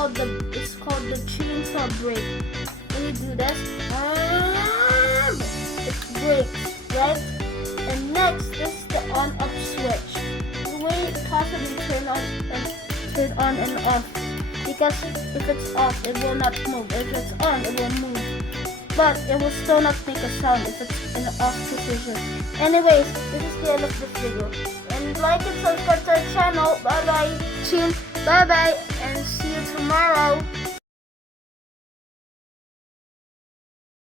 called the chainsaw brake. When you do this, it breaks, right? And next is the on-off switch. The way it possibly turn on and off. Because if it's off, it will not move. If it's on, it will move. But it will still not make a sound if it's in an off position. Anyways, this is the end of this video. And like and subscribe to our channel. Bye bye. Bye bye. And see you tomorrow.